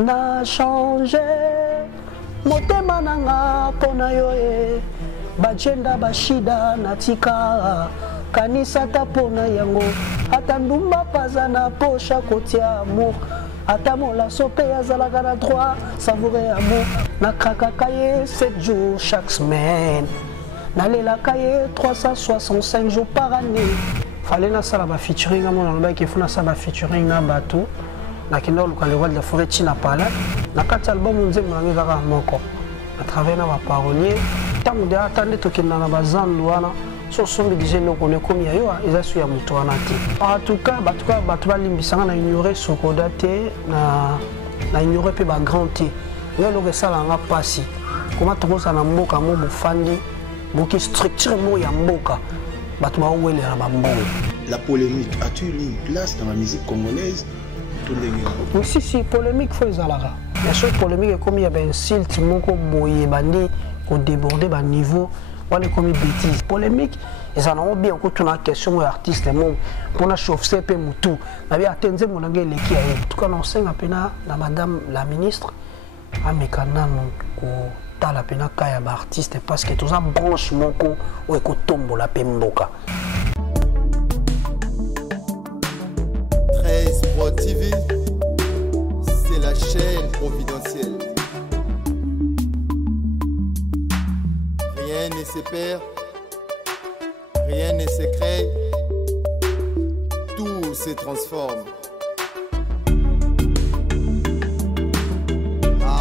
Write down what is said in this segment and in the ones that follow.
na changé motema nanga pona yo e bajenda bashida natika kanisa ta pona yango ata ndumba paza na pocha kotia amour ata molaso pe azalaka na droit savourer amour nakrakaka ye 7 jours chaque semaine nalelaka ye 365 jours par année fallait nasala ba featuring à mon album qui funa sa ba featuring na bato nakenda luka le roi de la forêt tina pala na kati album nzembo nange kaka moko à travers na ba parolier tango de atande tokenda na bazandu wana so sombi déjà no connaît comme ya yo eza su ya muto wana te en tout cas bato balimbisanga na ignorer sokoda te na ignorer pe ba grand te ngelo ke sala nga pasi comment tokosa na mboka mo bofandi boki structure mo ya mboka bato bawelera bambongo. La polémique a-t-il une place dans la musique congolaise? Si, polémique faut les alara. Bien sûr, polémique est comme il y a un silt, moko boye bandi, qu'on déborde bas niveau, on est comme une bêtise. Polémique, ils en ont bien quand on a question aux artistes, les mots, pour la chauffer peu moutou. On avait atteint mon anglais les qui a. En tout cas, on sait à peine la madame la ministre, à Mekana non ta la peine kaya ba artiste parce que tout ça branche moko ou ekotombo la pemboka. 13 Pro TV, c'est la chaîne providentielle. Rien ne se perd, rien ne se crée, tout se transforme.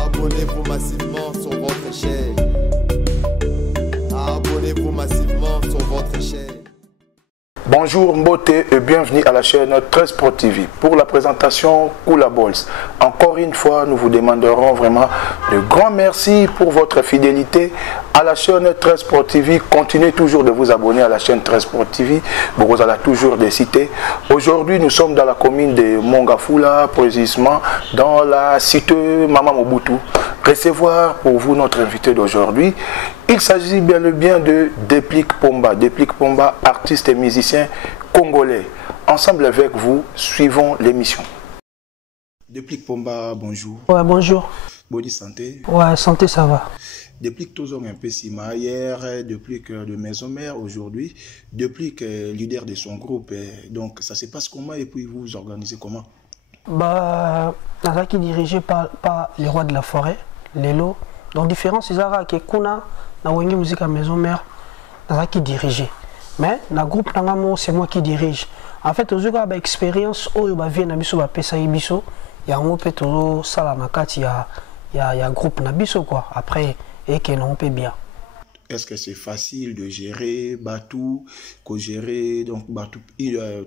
Abonnez-vous massivement sur votre chaîne. Abonnez-vous massivement sur votre chaîne. Bonjour Mbote et bienvenue à la chaîne 13 Pro TV. Pour la présentation Kula Balls. Encore une fois, nous vous demanderons vraiment de grands merci pour votre fidélité à la chaîne 13 Pro TV. Continuez toujours de vous abonner à la chaîne 13 Pro TV. Vous allez toujours des cités. Aujourd'hui, nous sommes dans la commune de Mongafula, précisément dans la cité Mama Mobutu. Recevoir pour vous notre invité d'aujourd'hui. Il s'agit bien de Déplique Pomba. Déplique Pomba, artiste et musicien congolais. Ensemble avec vous, suivons l'émission. Déplique Pomba, bonjour. Ouais, bonjour. Bonne santé. Ouais, santé, ça va. Déplique toujours un peu Sima hier, Déplique de Maison Mère aujourd'hui, Déplique leader de son groupe. Donc ça se passe comment et puis vous vous organisez comment? Bah, qui est dirigé par les rois de la forêt, les lots. Donc différence, ils ont qui kuna na wenge musique à Maison Mère, qui est dirigé. Mais dans le groupe c'est moi qui dirige. En fait, aux yeux de l'expérience, où il y a vie nabiso ba pesa ibiso, il y a un peu tout ça là na kati il y a groupe nabiso quoi. Après et que non peut bien. Est-ce que c'est facile de gérer Batou, co-gérer donc Batou,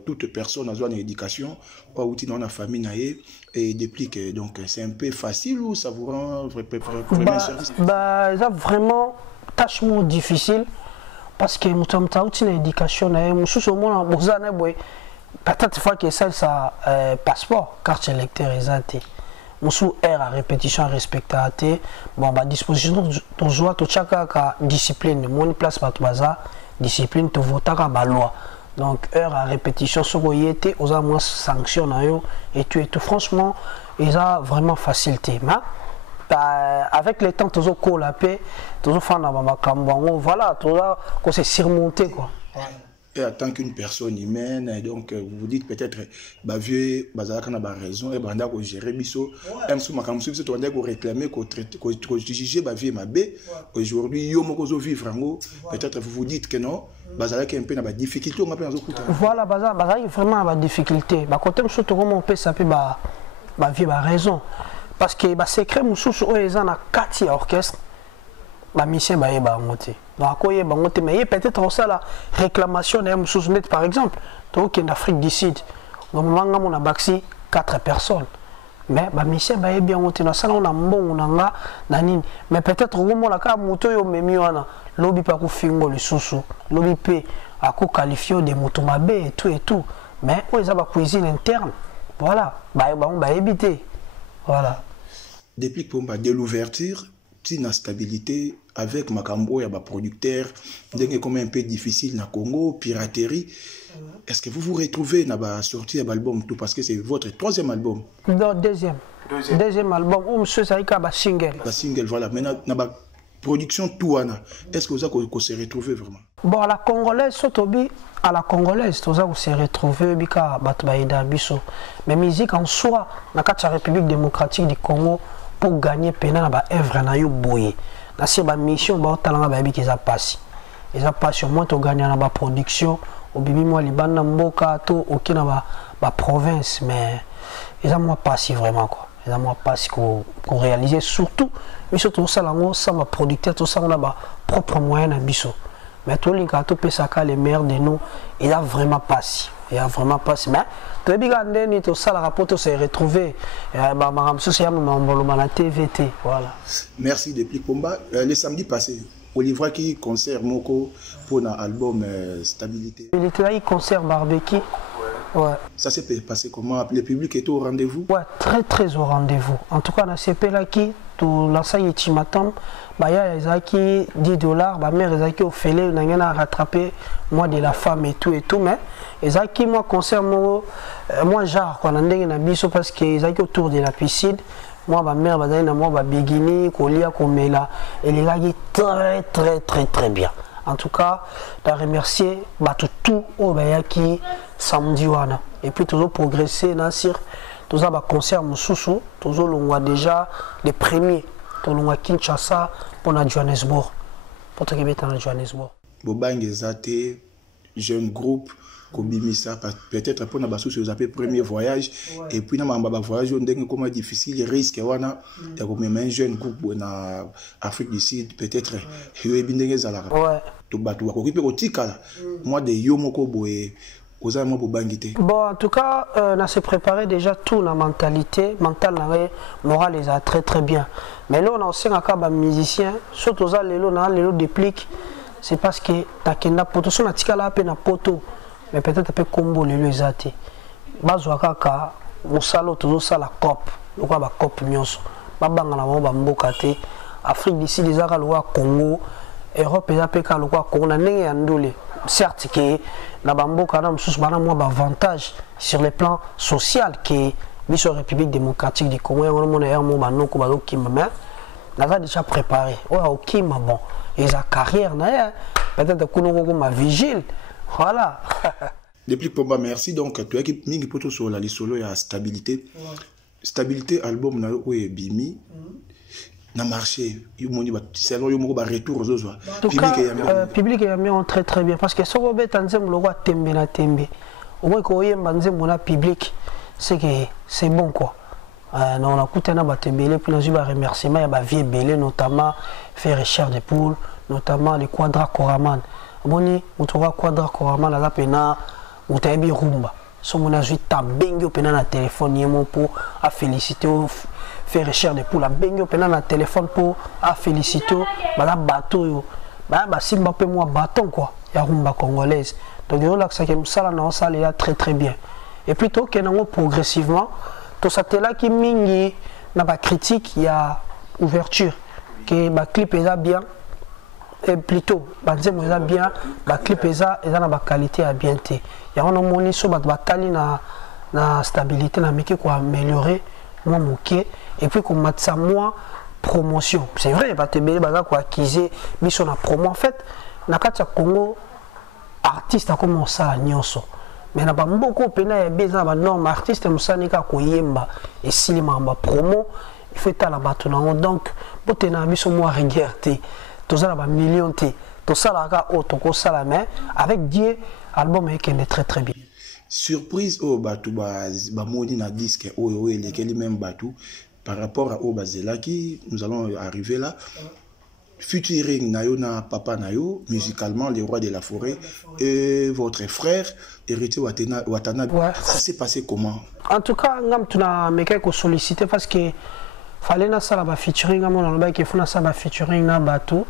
toute personne a besoin d'éducation, pas outil dans la famille naïe et Déplique. Donc c'est un peu facile ou ça vous rend vraiment service? Bah, ça vraiment tâche difficile parce que nous sommes outil d'éducation naïe, nous sommes au moins peut-être fois que ça passeport, carte électeur exact. Moussou R à répétition respectée. Bon, bah, disposition de joie, tout chaque discipline, mon place par tout bazar, discipline, tout voter à la loi. Donc, heure à répétition, ce qu'on y était, aux moins sanction et tout. Franchement, ils ont vraiment facilité. Mais avec le temps, toujours collapé, toujours fan à ma cambon, voilà, toujours qu'on s'est surmonté quoi. Et en tant qu'une personne humaine, donc vous vous dites peut-être, bah vieux, bah ça a raison, et bah on a géré biso, même si ma campagne c'est on a réclamé qu'on juger bah vieux ma bé. Aujourd'hui, yo moko zo vivre en peut-être vous vous dites que non, bah ça a un peu na difficulté, on a pas voilà, bah ça vraiment la difficulté. Bah côté monsieur tout comment on peut s'appeler bah vieux bah raison, parce que bah secret monsieur sur eux ils ont 4 orchestre. Bah mission bah yeba monter donc quoi yeba monter mais peut-être ça la réclamation d'un sous-net par exemple donc en Afrique du Sud donc manga mon a baxi 4 personnes mais bah mission bah bien monter dans ça on a bon on a nanine mais peut-être au moment la ka moto yo memi wana lobby pas ko fingo le sousou lobby p à ko qualifier des motos mabé et tout mais on ça ba cuisine interne voilà bah on va éviter voilà. Depuis pour de l'ouverture la stabilité avec Makambo et producteur, c'est comme un peu difficile na Congo, piraterie. Est-ce que vous vous retrouvez dans la sortie de l'album tout parce que c'est votre troisième album? Non, deuxième album. Où monsieur Saïka ba single. La single, voilà. Maintenant, dans la production tout est-ce que vous avez se retrouvé vraiment? Bon, à la congolaise, Sotobi, à la congolaise, tout ça, vous se retrouvez, bika batbaïda biso. Mais musique en soi, dans la République démocratique du Congo, pour gagner pena ba œuvre na yo boye. Na c'est ba mission ba talanga ba bi qu'ils a passé. Ils a passé au moins to gagner na ba production, au bibi moi libanda mboka to OK na ba province mais ils a moi passé vraiment quoi. Ils a moi passé qu'on réaliser surtout mais surtout ça lango ça va producteur tout ça on a ba propre moyen na biso. Mais tout les gars tout pesaka les meilleurs de nous, il a vraiment passé. Il a vraiment passé mais très bien ni tout ça la rapport s'est retrouvé maram social na TVT voilà. Merci depuis combat le samedi passé Olivier qui concert moko pour l'album Stabilité. Stabilité là il concert barbecue. Ouais. Ça s'est passé comment? Le public était au rendez-vous? Ouais, très au rendez-vous. En tout cas, dans ce pays-là, tout la salle qui m'attend, il y a $10, ma mère qui au fêlé, on a rattrapé moi de la femme et tout, mais qui moi concert moi genre quand on a biso parce que ils autour de la piscine. Moi, ma mère, moi, bikini, colia, komela, et les gars très bien. En tout cas, je remercie tout au Bayaki samedi wana. Et puis toujours progresser dans sur tous les concerts Moussoussou, toujours l'on déjà les premiers, tout l'on Kinshasa pour la Johannesburg, pour te mettre dans Johannesburg. Bobang Zate, jeune groupe, Kobimisa, peut-être pour la souci vous appelez premier voyage, et puis dans ma voyage on dit comment difficile risque wana, il y a comme un jeune groupe en Afrique du Sud peut-être ouais. Moi de Yomoko Boé, bon, en tout cas, on a se préparé déjà tout la mentalité, morale les a très bien. Mais là, on a aussi un musicien, surtout ça, les déplique, c'est parce que la poto, son atika la peine à poto, mais peut-être un peu combo les lezate. Bazouaka, Moussalo, toujours ça la COP, le quoi la COP nyonso, babanga la mamba mbokate, Afrique d'ici les Aralois, Congo, Europe et Afrique, le quoi Congo, on a n'ayé andolé. Certes que la bamboka na msusu bana moi avantage sur le plan social que la République démocratique du Congo on a un moment banoko bazokima mais n'a déjà préparé ouais okima bon et sa carrière na peut-être que ma vigile voilà. Depuis Pomba merci donc tu as qui mingi poto sur la lisolo ya stabilité stabilité album na ko bimi na marché selon yo moko ba retour aux autres public est bien très bien parce que so ko beta nzembo lo kwa tembe na tembe au moins ko yemba nzembo na public c'est que c'est bon quoi non on a coûté na ba tembele puis na ba remerciement ya ba vie belé notamment faire recherche de poules notamment les quadra koraman boni mutoka quadra koraman la pena utabi rumba so mona zuita bengo pena na téléphone yemo pour à féliciter faire recherche de poules, bengo pendant le téléphone pour féliciter bala bateau ba simba pe moi bâton quoi ya rumba congolaise donc là ça que ça là ça là très bien et plutôt que non progressivement tout ça là qui mingi na ba critique il y a ouverture que ba clip est bien et plutôt ba nzemo est bien ba clip est na ba qualité à bien té ya on moni so ba batali na stabilité na miki quoi améliorer moi moqué et puis qu'on m'a ça moi promotion c'est vrai pas te belé baza quoi acquiser mais sur la promo en fait na kati Congo artiste a commencé à nyonso mais na ba mboko pena ya beza ba norme artiste musanika ko yemba et silima ba promo il faut ta la batona donc botena biso moi regarder tout ça ba million té tout ça la ka auto ko sala mais avec Dieu album est très bien. Surprise au Batou moni na disque oh lesquels même Batou par rapport à Obazela qui nous allons arriver là featuring nayo na papa nayo musicalement les rois de la forêt et votre frère héritier Watanabe ouais. Ça s'est passé comment? En tout cas ngam tuna meka ko solliciter parce que fallait na sala ba featuring ngam na ba ke funa sala ba featuring na Batou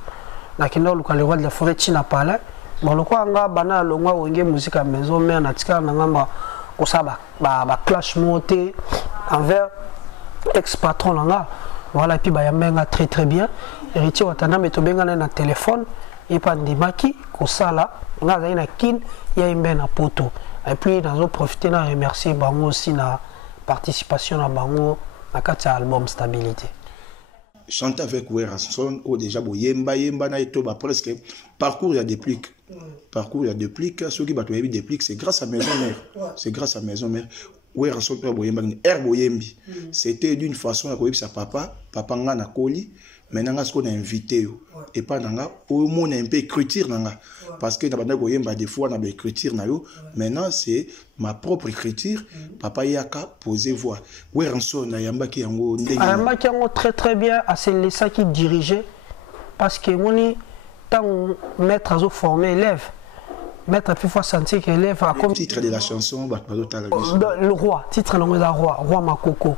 na kino luka les rois de la forêt tina pala bon le quoi nga bana longwa wenge musique à maison mais na tika na ngamba ko saba ba clash monté envers ex patron là Voilà, et puis bah yamenga très très bien. Héritier Watana metobenga na téléphone et pas ndimaki kosala nga za ina kin ya imbe na poto. Et puis nous profiter na remercier bango aussi na participation na bango na kata album Stabilité. Chanter avec Werrason ou déjà boyemba yemba na etoba presque parcours il y a des plics. Parcours il y a des plics, ceux qui battent des plics c'est grâce à Maison Mère. C'est grâce à Maison Mère. Werrason père boyemba boyembi. C'était d'une façon à sa papa nga na koli. Maintenant, ce qu'on a invité, et pas nanga, au moins on a un peu écriture nanga, parce que des fois on a écriture nayo. Maintenant c'est ma propre écriture. Papa yaka posé voix. Werrason na yamba ki yango ndenge. Yamba ki yango très très bien. C'est ça qui dirigeait, parce que moni tant maître a formé élève. Maître a pu faire sentir que l'élève a comme titre de la chanson, le roi. Titre le roi Makoko.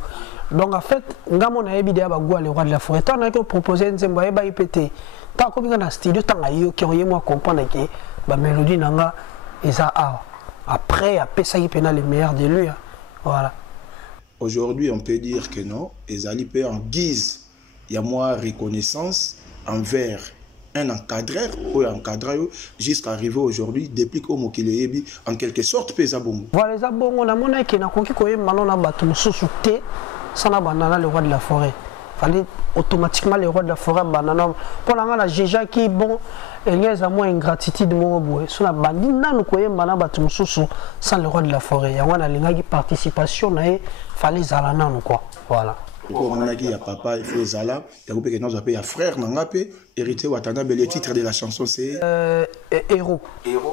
Donc en fait, ngamo na yebi dia bagwa le roi de la forêt. Tant na ko proposer nzembo yeba ipete. Tant ko binga na studio tant ayo ki oye moi comprendre que ba mélodie nanga eza a. Après ça il pena les meilleurs de lui. Voilà. Aujourd'hui, on peut dire que non, ezali pe en guise il y a moi reconnaissance envers un encadreur ou encadreur jusqu'à arriver aujourd'hui depuis au Mokileyebi en quelque sorte pesa bongo. Voilà les abongo na mona ki na konki koye malon na batu mususu te. Sana banana le roi de la forêt. Fallait automatiquement le roi de la forêt banana. Pour la Jéja qui bon, il y a moins ingratitude mon boy. Sur la bandina nous koyem banana batum sousou sans le roi de la forêt. Il y a une linga qui participation nae fallait zalana nous quoi. Voilà. Pour on a qui a papa il faut zala. Il y a que nous appelle frère nangape héritier Watana le titre de la chanson c'est héros.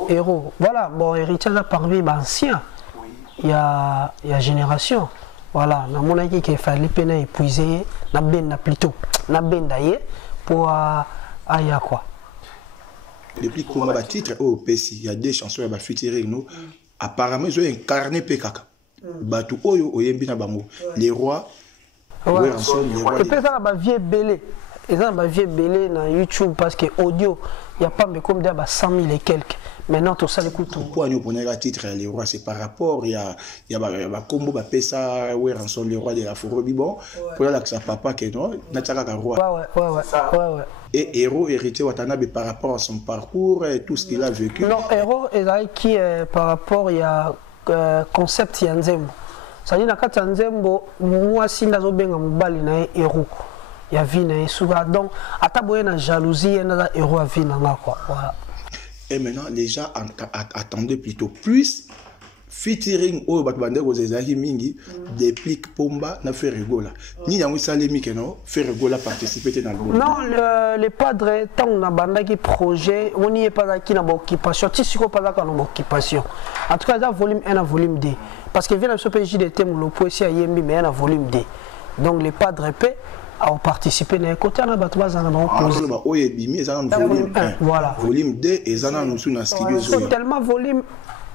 Héros. Voilà bon héritier là parmi ancien. Il y a génération. Voilà, na mona qui fallait peine épuiser na benda plutôt na benda yé pour aya quoi. Depuis qu'on a titre au PC, il y a des chansons à featuring nous. Apparemment ils ont incarné Pekaka. Batu oyo oyembi na bango. Les rois. Ouais. Et puis ça va vieux belé. Et ça va vieux belé na YouTube parce que audio il y a pas mais comme d'abord 100 000 et quelques. Maintenant tout ça l'écoute. Pourquoi nous prenons le titre les rois c'est par rapport il y a combo ba pesa Werrason le roi de la forêt bon pour là que sa papa que non nataka ka roi. Ouais. Et héros héritier Watanabe par rapport à son parcours et tout ce qu'il a vécu. Non héros est qui par rapport il y a concept ya nzembo. Ça dit na kata nzembo moi si ndazo benga mubali na héros. Il y a vie na souba donc ataboye na jalousie na héros a vie na quoi. Voilà. Et maintenant, les gens attendaient plutôt plus featuring au Batbande aux Ezaki Mingi, des plics Pomba na fait rigola. Ni yango salemi que non, fait rigola participer dans le monde. Non, les padres, tant on a banda qui projet, on n'y est pas qui n'a pas occupation. Tu sais pas là qu'on a occupation. En tout cas, ça volume 1 à volume 2. Parce que vient ce PJ des thèmes, le poésie à Yembi, mais 1 à volume 2. Donc les padres paient. À participer dans les côtés de battement volume 1 voilà volume 2 et ça nous sous dans studio tellement volume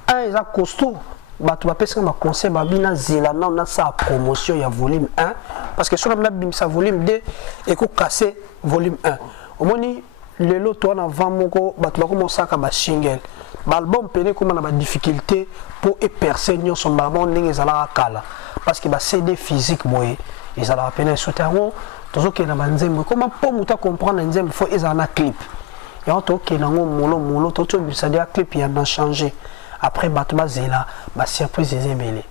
1 est costaud battu parce que ma conseil babina zelana on a sa promotion il y a volume 1 parce que sur la bim sa volume 2 et ko casser volume 1 au moni le lot on a 20 moko battu ba commencer à ba single l'album peine comme on a ba difficulté pour percer nyo son bamon ndenge zala kala parce que ba CD physique moye ils allaient à peine soutenir toujours que na banzembo comment pour muta comprendre nzembo faut ils en a clip et on toque nango molo tout ça dia clip il a changé après batuma zela ba surprise ezebele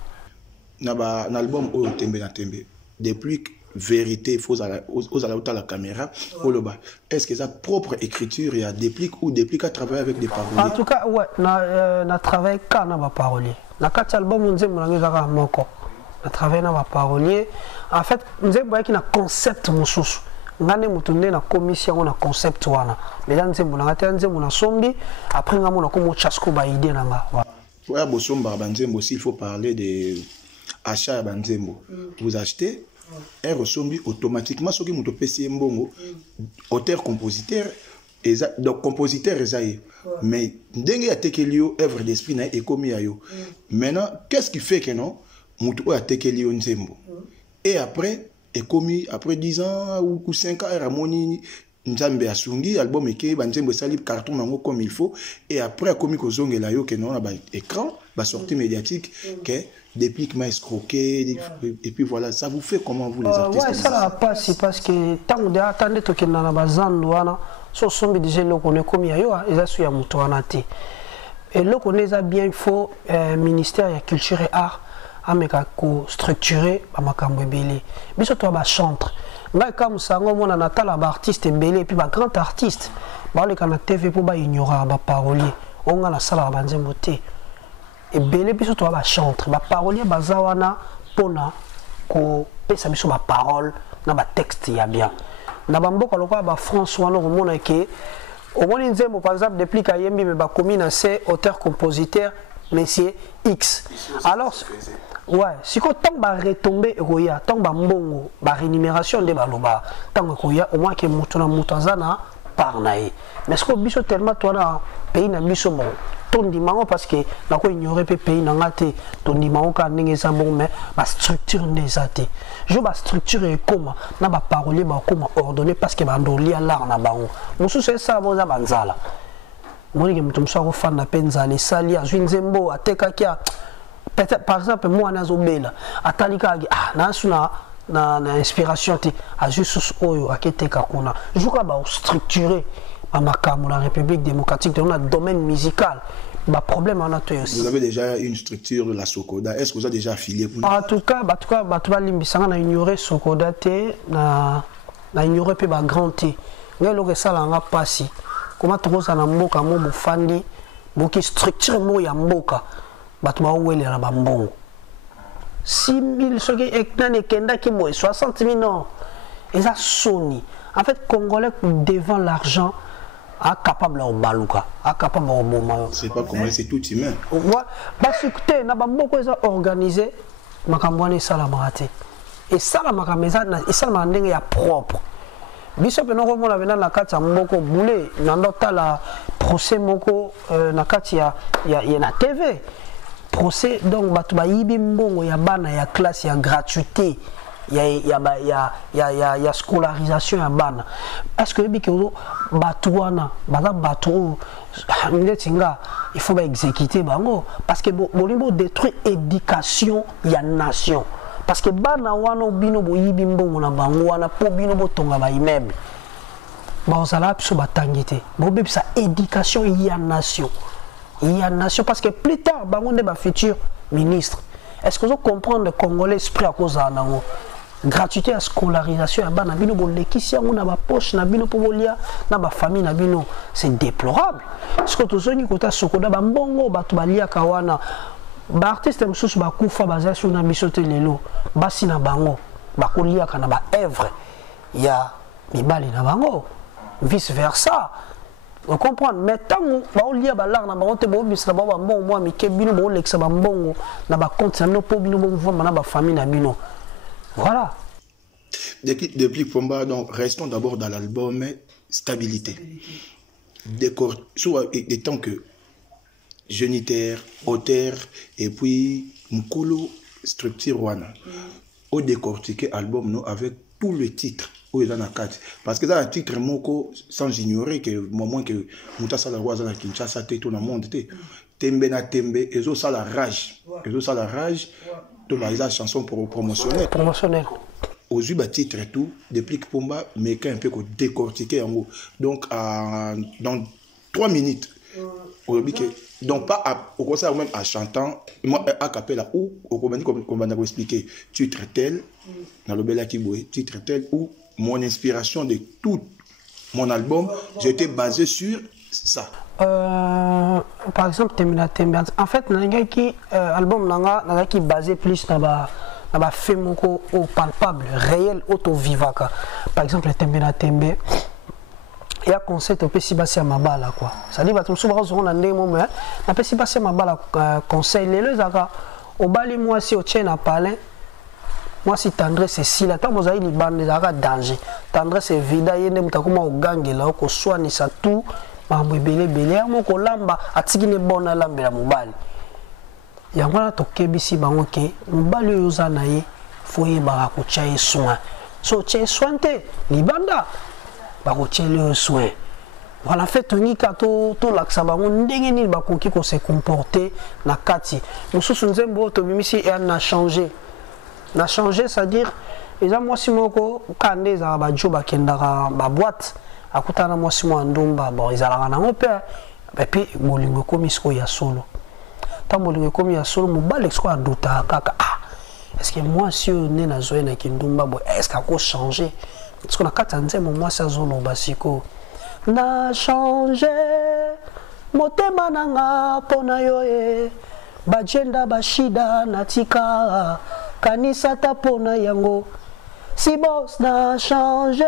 na ba na album o tembe na tembe depuis vérité faux à la caméra est-ce que sa propre écriture il y a déplique ou déplique à travailler avec des paroliers en tout cas ouais na travail kana ba parolier na kat album nzembo na ngeza moko à travers nos paroliers en fait nous avons un concept mususu ngane mutunde na commission na concept wana mais dans nzembo na ngata nzembo na sombi après ngamo na komo chasko ba idée nanga ouais bosomba banzembo aussi il faut parler de achat banzembo vous achetez un resombi automatiquement ce qui muto pesi mbongo auteur compositeur donc compositeur esaïe mais ndenge atekelio œuvre d'esprit na ekomi ayo maintenant qu'est-ce qui fait que non mutu a tekelio nzembo et après ekomi après 10 ans ou 5 ans ramoni nzambe asungi album eke banzembo sali carton nango comme il faut et après akomi kozongela yo que non na ba écran sortie médiatique que depuis que m'a escroqué et puis voilà, ça vous fait comment vous les artistes? Ouais, ça la passe parce que tant que attendez to kena na bazando wana so sombi déjà le connaît comme yo eza su ya muto wana te et le connaît ça bien il faut ministère ya culture et art ameka ko structurer ba makambo ebele biso to ba chantre ngai comme ça ngomona na tala ba artiste ebele et puis ba grand artiste ba le kana TV pour ba ignorer ba parolier onga na sala ba nzembo te et belé biso to ba chantre ba parolier bazawana pona ko pesa biso ba parole na ba texte ya bien na ba mboka lokwa ba France wana ko mona ke au moni nzembo par exemple depuis kayembi me ba commune c'est auteur compositeur monsieur X alors ouais si ko tant ba retomber roya tant ba mbongo ba rémunération de baloba tant ko ya au moins que mutu na mutazana par nae mais ce que biso tellement toi na pays na biso mo tondi mango parce que na ko ignorer pe pays na ngate tondi mango ka ndenge za bon mais ba structure nezate je ba structure e comment na ba parolier ba comment ordonner parce que ba ndoli à l'art na bango musu c'est ça boza banzala moni ke mutu mso ko fana penza les sali azwi nzembo ateka kia peut-être par exemple moi nazo bela atalika na suna na inspiration te azwi sus oyo aketeka kuna joka ba structurer à Makamou, la République démocratique, dans un domaine musical, bah problème en a tout aussi. Vous avez déjà une structure de la Sokoda. Est-ce que vous avez déjà affilié pour nous? En tout cas, tu vas limbisanga na ignorer Sokoda te, na ignorer pe ba grand te. Ngai lo ça la nga pasi. Comment tu vois na mboka mo bofandi, boki structure mo ya mboka, ba tu ba wele na ba mbongo. 6000 soki eknane kenda ki mo 60 000 non. Et ça Sony. En fait, Congolais devant l'argent a capable au baluka, a capable au moment. C'est pas comment c'est tout humain. Ouais, parce que tu n'as pas beaucoup organisé, makambwane salamate. Et ça la makameza, et ça la mandenge ya propre. Biso pe noko mona vena na kati ya mboko boulé, nandota la procès moko na kati ya na TV. Procès donc batu ba yibi mbongo ya bana ya classe ya gratuité. Il y a scolarisation à bana. Est-ce que les gens batouana, batou, il faut exécuter bango parce que bon détruire l'éducation il y a nation parce que bana wana bino bo yibimbo na bango wana po bino bo tonga ba immeuble. Ba osala biso batangité. Bo bebisa éducation il y a nation. Il y a nation parce que plus tard bango ne ba futur ministre. Est-ce que vous comprenez le Congolais esprit à cause de nango? Gratuité à scolarisation à bana bino bo lekisi yango na ba poche na bino po bolia na ba famille na bino c'est déplorable ce que tozoni kota sokoda ba mbongo ba to balia kawana ba artiste msusu ba kufa bazasi na biso te lelo basi na bango ba kolia kana ba œuvre ya mibali na bango vice versa on comprend mais tant ba olia ba lar na bango te bo bisala ba mbongo moi mi ke bino bo lekisa ba mbongo na ba compte na bino po bino bo mvoma na ba famille na bino. Voilà. Depuis Pomba, donc restons d'abord dans l'album Stabilité. Soit étant que géniteur, auteur, et puis Mkolo structure Wana. Au décortiquer l'album nous avec tout le titre. Parce que dans le titre, Moko, sans ignorer que au moment que Mouta Salawaza na Kinshasa, tout le monde, Tembe na Tembe, et ça la rage. Et ça la rage. Donc, la chanson promotionnelle. Aux yeux titre et tout, depuis que Pomba, mais quand un peu décortiquer en haut. Donc, dans 3 minutes, donc pas au concert même en chantant, moi à cappella ou au commande comme on va expliquer, titre tel, dans le bel Akiboué, titre tel, ou mon inspiration de tout mon album, j'étais basé sur ça. Par exemple, en fait, l'album nanga qui basé plus na ba fait moko au palpable, réel, auto vivaka. Par exemple, Tembe, il y a concept au petit bassi à mabala quoi. Ça dit batum souvent on a ndé moment, na petit bassi à mabala conseil les zaka au bali moi si au tien à palais. Moi si tendresse c'est si la temps vous avez les bandes zaka danger. Tendresse c'est vida yende mutakuma au gangue là ko soigner ça tout. Mambo belé moko lamba atiki ne bona lambela mobali yango na tokebisi bango ke mobali oyo za na ye foye ba ko tchaye soin so tchaye soin te libanda ba ko tchaye le soin voilà fait tongika to laksa bango ndenge nini bakoki ko se comporter na kati mususu nzembo to bimisi et na changé c'est-à-dire eza mwasi moko kande za ba jo bakendaka ba boîte akutana mwasi mo ndumba bon ezalaka nango pe et puis bolingo komi siko ya solo ta bolingo komi ya solo mobale siko aduta kaka est-ce que moi si on est na zoé na kindumba bon est-ce qu'on a changé parce qu'on a quatre ans moi ça zone basiko na changé motema nanga pona yoe bajenda bashida natika kanisa ta pona yango si boss na changé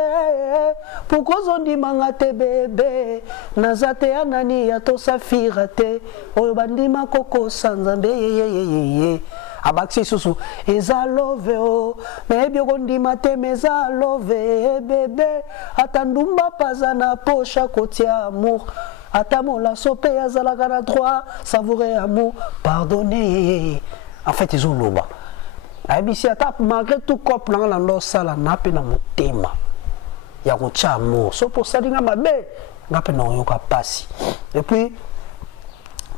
pourquoi on dit mangate bébé nazate anani ya to safirate oyo bandima koko sanzambe ye abaksi susu eza love o mebi okondima te meza love bébé atandumba paza na pocha kotia amour ata molaso pe azalaka na droit savourer amour pardonner en fait ils ont loba abisi ata malgré tout couple na ndo sala na pe na motema ya kotia amour so pour ça dinga mabe ngape na yoka pasi et puis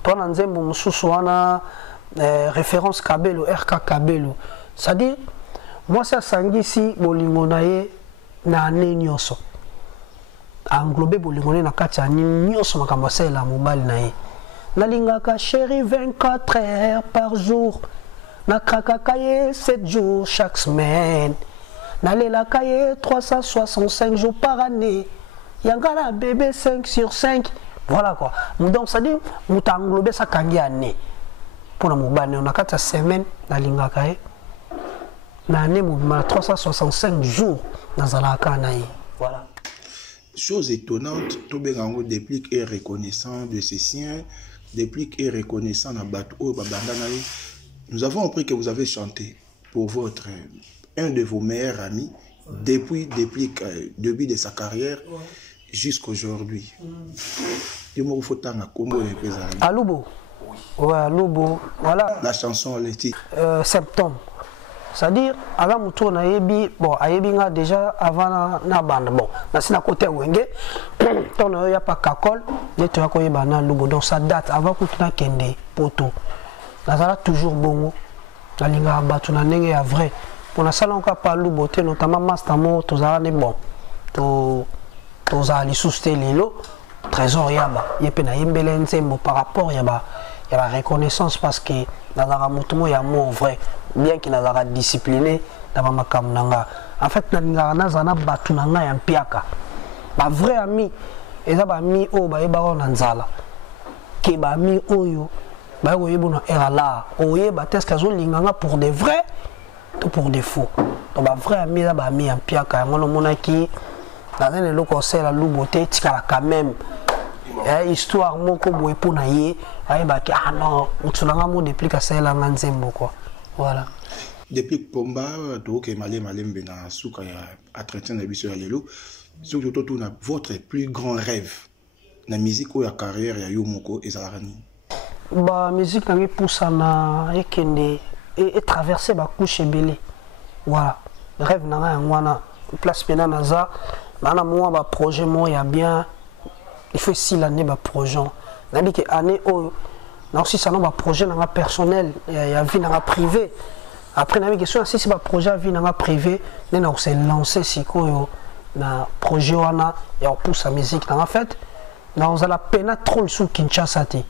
pendant nzembo mususu wana référence Kabelo, RK Kabelo. C'est-à-dire, moi, ça sangisi bolingonaye na ane nyoso. Englobé bolingonaye na kati ane nyoso makambasa la mobile naye. Nalingaka chéri 24 heures par jour. Na krakakaye 7 jours chaque semaine. Nalela kaye 365 jours par année. Yangala bébé 5 sur 5. Voilà quoi. Donc, c'est-à-dire, mouta englobé ça kangi ane. Pour la mobile, on a 4 semaines dans l'ingakae. L'année, on a 365 jours dans la canaille. Voilà. Chose étonnante, Tobengango déplique et reconnaissant de ses siens, déplique et reconnaissant à Batou Babandanaï. Nous avons appris que vous avez chanté pour votre un de vos meilleurs amis depuis déplique début de sa carrière jusqu'à aujourd'hui. Aloubo. Ouais, Lobo, voilà. La chanson, le titre. Septembre. C'est-à-dire, avant mon tour, bon, a déjà avant la bande. Bon, là, côté Wenge, il n'y a pas Kakol, il y a Lobo. Donc, ça date avant que tu aies Kende, Poto. Là, ça toujours bon. La ligne à battre, la ligne est vrai. Pour la salle, on n'a pas Lobo, notamment Mastamo, tout ça, c'est bon. Tout ça, les sous-stés, les lots. Trésor, il y a par rapport, il y a la reconnaissance parce que dans la ramoutmo il y a mot vrai bien qu'il n'a pas discipliné dans ma kamnanga en fait dans la zana batunanga ya mpiaka ba vrai ami et ça ba ami o ba eba na nzala ke ba ami oyo ba ko yebuna erala oye ba teska zo linganga pour des vrais tout pour des faux donc ba vrai ami là ba ami ya mpiaka ngono monaki dans un loko c'est la louboté tikala quand même histoire moko boye pona ye ayebaki non mutsunanga mo depuis ka sala nganzembo quoi voilà depuis Pomba to ke malembe na suka ya entretien na biso ya lelo surtout tout na votre plus grand rêve na musique ou ya carrière ya yo moko ezalaka nini ba musique na poussa na ekende et traverser ba couche ebele voilà rêve na ngwana place pena naza na moi ba projet mo ya bien. Il faut 6 l'année de projet. On dit que année où aussi ça non projet dans personnel, il y a vie dans privé. Après on a question si c'est pas projet vie dans privé, on s'est lancé si quoi na projet wana et on pousse la musique en fait. On a la peine trop sous Kinshasa ti.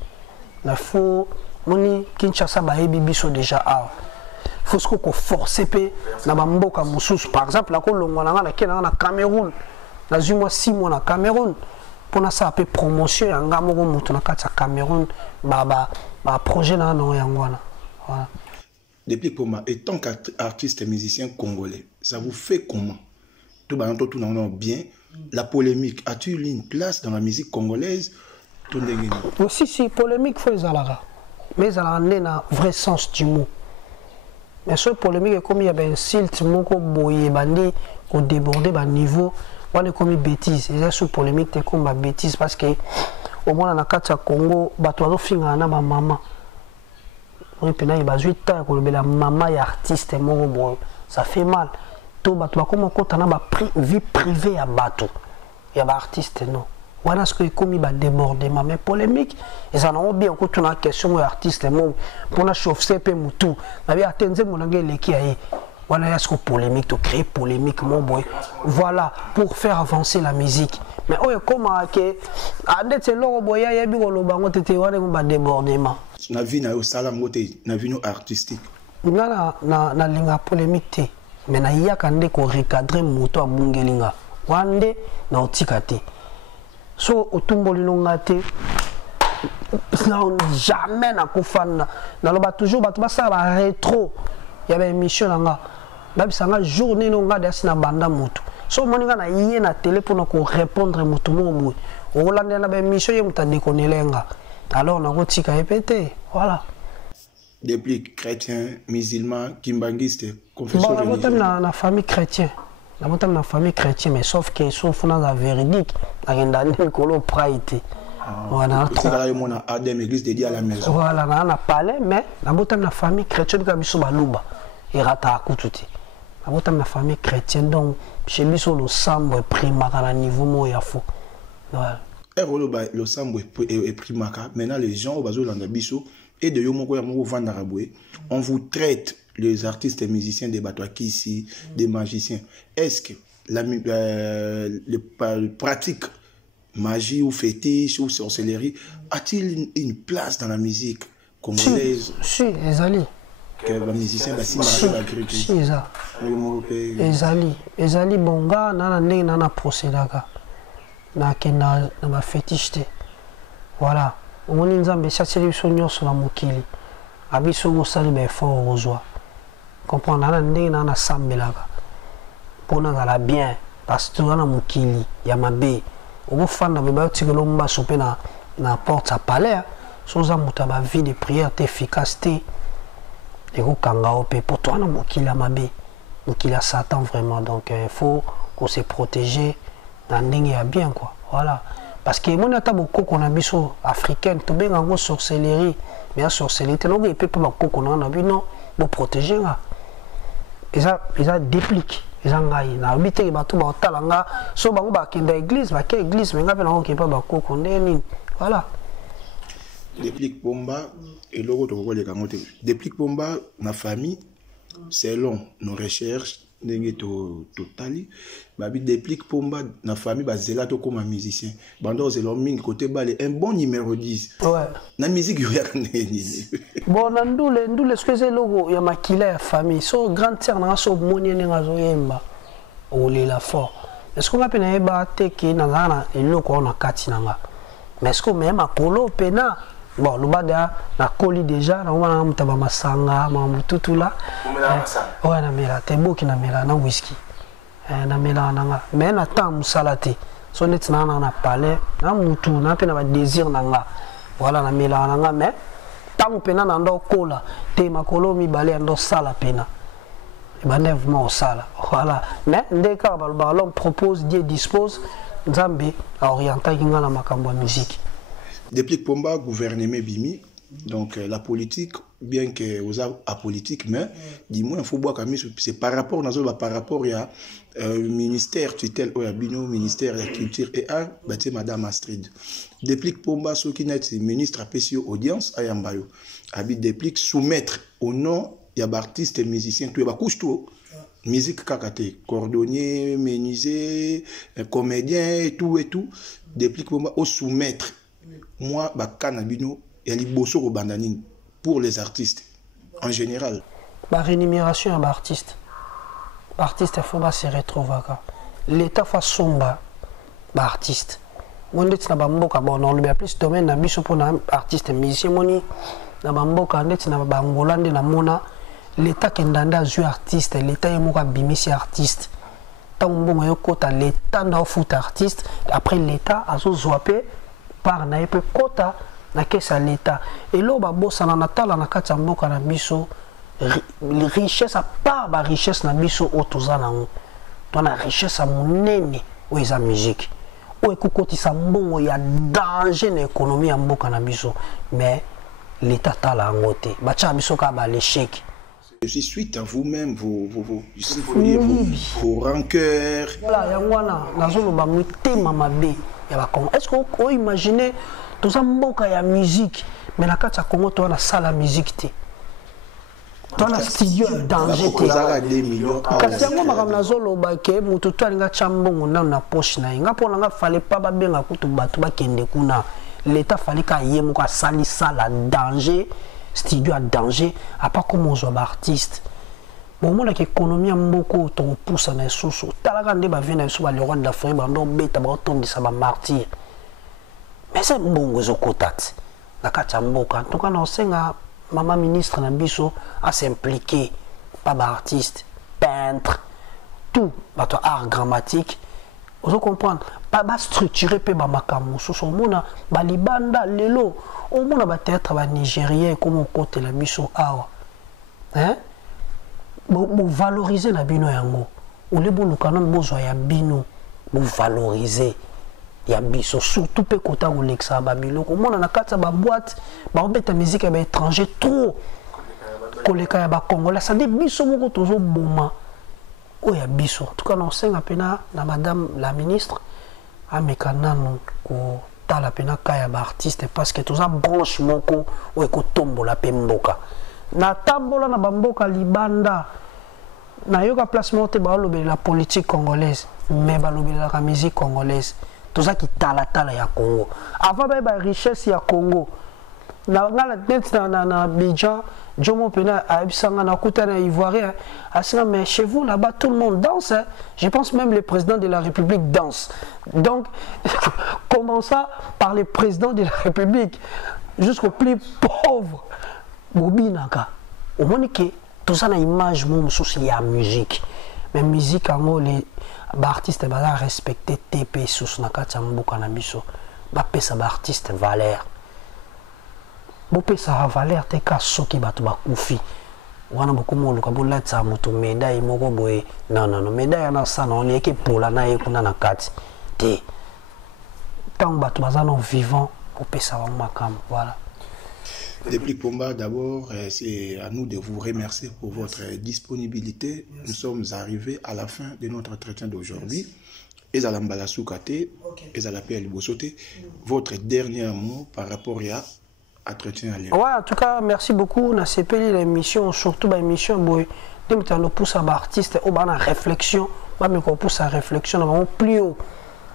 Il faut moni Kinshasa ba ebibiso déjà faut ce qu'on forcer pe na bamboka mususu par exemple la ko longwana na Cameroun. Na 6 mois na Cameroun. Pour ça peu promotion yanga moko mutu na kati Cameroun ba projet na no yangwana voilà depuis pour moi étant qu'artiste et musicien congolais ça vous fait comment tout tout bien la polémique a-t-il une place dans la musique congolaise tout aussi si polémique faut ezalaka mais ça en na vrai sens du mot mais ce polémique comme il y a un silt moko boye bandi ko déborder ba niveau on est comme bêtise et c'est sous polémique c'est comme ma bêtise parce que au moins na kati ya Congo bato finga na ba maman on peut na ba 8 ans ko la maman ya artiste moko bon ça fait mal tout bato ba comme ko tana ba vie privée ya bato ya ba artiste non wana ce que comme ba débordement mais polémique et ça n'a bien que tu as question artiste mon pour na chauffer pe mutu na bien atteindre mon anglais leki aye wana ya ce que polémique to créer polémique mon boy voilà pour faire avancer la musique mais oyo comment que ande c'est lo boya ya bi ko lo bango tete wana ba débordement na vie na yo sala ngote na vie no artistique na linga polémique te mais na yaka nde ko recadrer moto abungelinga wande na otikate so otumboli longa te jamais na kufana na loba toujours batu basa ba rétro ya ba émission nanga babisanga journée nonga dasi na banda moto so moninga na yé na télé pour ko répondre moto mo olande na ba émission ye muta déconnelenga alors na ko tika epete voilà depuis chrétien musulman kimbangiste confession religieuse na famille chrétien na famille chrétienne mais sauf que sauf dans la véridique agenda ni kolo praite voilà on a Adam église dédiée à la maison voilà na palais mais na famille chrétienne comme biso baluba et rata kututi na famille chrétienne donc chez biso le sambo primaka na niveau moya fo voilà le sambo est primaka maintenant les gens au bazo landa biso et de yomoko ya moko vanda raboué on vous traite les artistes et musiciens des Batouaki ici, des magiciens. Est-ce que la pratique magie ou fétiche ou sorcellerie a-t-il une place dans la musique congolaise? Si, Ezali. Que les musiciens Ezali bonga nana procédaka na ma fétiche. Voilà. On est en train sur la mokili. Abiso go sali be fort rozwa. Comprendre na ndenge na sambelaka pona ngala bien parce que na mukili ya mabe obo fanda be ba tikelo mba sope na porte à palais sans amuta ba vie de prière efficacité et ko kanga opé pour toi na mukili ya mabe mukili ya Satan vraiment donc il faut qu'on se protéger na ndenge ya bien quoi voilà parce que mon ata boko qu'on a biso africaine to benga ngo sorcellerie mais la sorcellerie te no peut pas bako qu'on a bi non pour protéger là ils dépliquent ils engaillent na habité bato ba talanga so bango ba kenda église ba ke église mais ngapela ngo kepa ba koko ndeni voilà déplique bomba et logo to ko le kangote déplique bomba na famille selon nos recherches ndenge to totali babi déplique bomba na famille ba zela to comme musicien bando zelo mingi côté balé un bon numéro 10 ouais na musique yo ya nini bon na ndule ce que c'est logo ya makila ya famille so grande sœur na so moni nga zo yemba oli la fort est-ce qu'on appelle na ba te ki na ngana eloko na kati nanga mais est-ce que même akolo pena bon le bada na koli déjà na wana mutaba masanga mamututu la ouais na mela te boki na mela na whisky na mela nanga mais na temps musalati so net na palais na mutu na pe na ba désir nanga voilà na mela nanga mais tant pena na ndo kola te makolo mi balé ndo sala pena et ben neufement au sala voilà mais dès que l'homme propose Dieu dispose Nzambe a orienté kinga na makambo ya musique. Déplique Pomba gouvernement bimi donc la politique bien que aux apolitique mais dis-moi il faut boire comme c'est par rapport par rapport à ministère tutelle au bino ministère de la culture et art bâti madame Astrid Déplique Pomba ce qui n'est ministre apprécié audience à Yambayo habite Déplique soumettre au nom il y a artistes et musiciens tout ba couche tout musique kakate cordonnier menuisier comédien et tout Déplique Pomba au soumettre moi bakana bino ya liboso ko bandanine pour les artistes en général ba rémunération à artiste il faut pas se retrouver l'état fa somba ba artiste monde na ba mboka bon on le plus domaine na biso pour na artiste musicien moni na ba mboka ndeti na ba ngolande na mona l'état kendanda zu artiste l'état yemo ka bimisi artiste tant bon yo kota l'état na foot artiste après l'état azo zoapé par na peu kota na kesa l'état et là ba bossa na natala na kati mboka na biso richesse à part ba richesse na biso otozana ngo to na richesse monene o eza musique o ekokotisa mbongo ya danger na économie ya mboka na biso mais l'état tala ngo te ba tcha biso ka ba l'échec. Je suis suite à vous-même, vos rancœurs. Voilà, yangwana, nazolo ba mutema mabe. Est-ce que vous imaginez tout ça mboka ya musique mais na kati ya Congo to na sala musique te. To na studio danger te. Kasi yango makambo nazoloba ke mutu to alinga chambongo na poche na nga pona nga fallait pas ba benga kutu batu ba kende kuna. L'état fallait ka yemo ka sali sala danger studio à danger à pas comme on joue artiste. Bon moi l'économie mboko to pousse na soso. Talaka nde ba vient so ba le roi de la forêt ba ndo beta ba tombe ça ba martyr. Mais c'est bon zo kotat. Na kati ya mboka en tout cas na senga maman ministre na biso à s'impliquer pas artiste peintre tout bato art grammatique vous comprendre pas structurer pe ba makambo so mona ba libanda lelo o mona ba théâtre ba nigérien comme côté la biso awa hein bo valoriser na bino yango ou le bon kanon bozo ya bino bo valoriser ya biso surtout pe kota ou lexa ba biloko mona na kata ba boîte ba obeta musique ba étranger trop koleka ya ba congolais ça dit biso moko tozo boma o ya biso en tout cas non senga pena na madame la ministre amekana no ko tala pena kaya ba artiste parce que toza branche moko o ko tombola pe mboka na tambola na bamboka libanda na yoka placement te ba lobela la politique congolaise mais ba lobela la musique congolaise tout ça qui tala ya Congo avant ba richesse ya Congo na Abidjan Jomo Pena à Absanga na Koutana Ivoirien mais chez vous là-bas tout le monde danse hein? Je pense même le président de la République danse donc commençons par le président de la République jusqu'au plus pauvre Bobinaka au moins que tout ça na image mon souci ya musique mais musique en les artistes ba respecter TP sous na kati mboka na biso ba pesa ba artiste valeur bo pesa valeur te ka soki batu ba kufi wana beaucoup mo luka bo latsa moto médaille moko boye non médaille na ça non lié pour la na ekuna na kati te tant batu bazano vivant bo pesa wa makam voilà. Depuis Pomba, d'abord, c'est à nous de vous remercier pour votre disponibilité. Nous sommes arrivés à la fin de notre entretien d'aujourd'hui. Et à l'ambala soukate, et à la paix Bosote, votre dernier mot par rapport à entretien à l'époque. Ouais, en tout cas, merci beaucoup. On a séparé l'émission, surtout l'émission, boy. Dès que nous poussons à artiste, on a une réflexion, on pousse à réflexion, on plus haut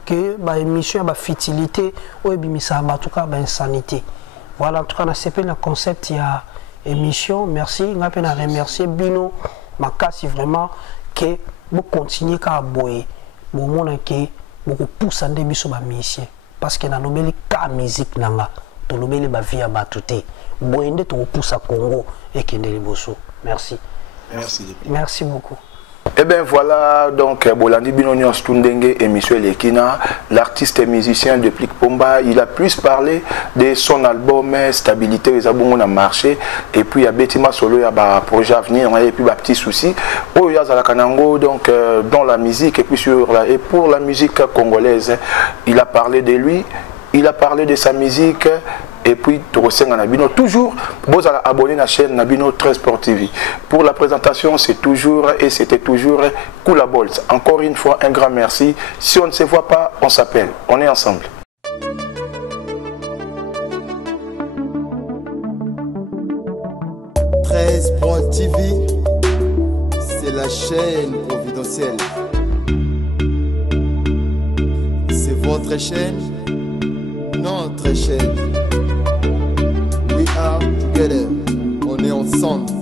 que l'émission a futilité, ou en tout cas, insanité. Voilà, en tout cas, on a séparé le concept, il y a émission. Merci. On a remercié Bino, Makasi vraiment, que vous continuez à boyer. Bon, mon que beaucoup pousse à début sur ma mission. Parce que dans nos cas musique, nanga, dans nos belles vie à batouté. Boyende, tu pousse à Congo et Kendeli Bosso. Merci. Merci. Merci beaucoup. Et bien voilà, donc Bolandi Binonion Stundenge et Michel Lekina, l'artiste et musicien de Plik Pomba, il a plus parlé de son album Stabilité, les albums ont marché, et puis il y a Betima Solo, il y a un projet à venir, et puis il y a petit souci, il y a Zalakanango, donc dans la musique, et puis et pour la musique congolaise, il a parlé de lui, il a parlé de sa musique. Et puis, toujours, vous allez abonner à la chaîne Nabino 13 Sport TV. Pour la présentation, c'est toujours et c'était toujours Kula Balls. Encore une fois, un grand merci. Si on ne se voit pas, on s'appelle. On est ensemble. Sport TV, c'est la chaîne providentielle. C'est votre chaîne, notre chaîne. We are together, on est ensemble.